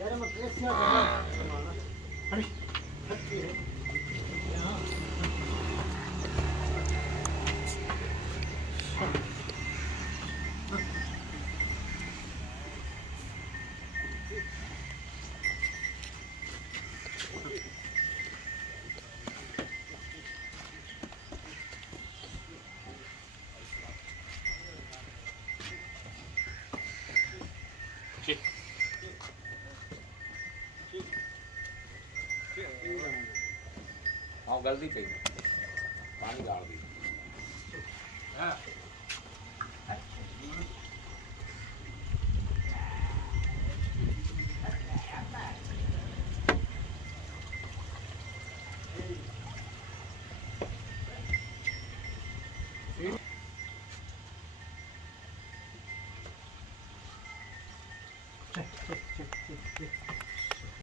यार मैं कैसे आ अरे ਆਹ ਗਲਤੀ ਪਈ ਪਾਣੀ ਗਾਲ ਦੀ ਹਾਂ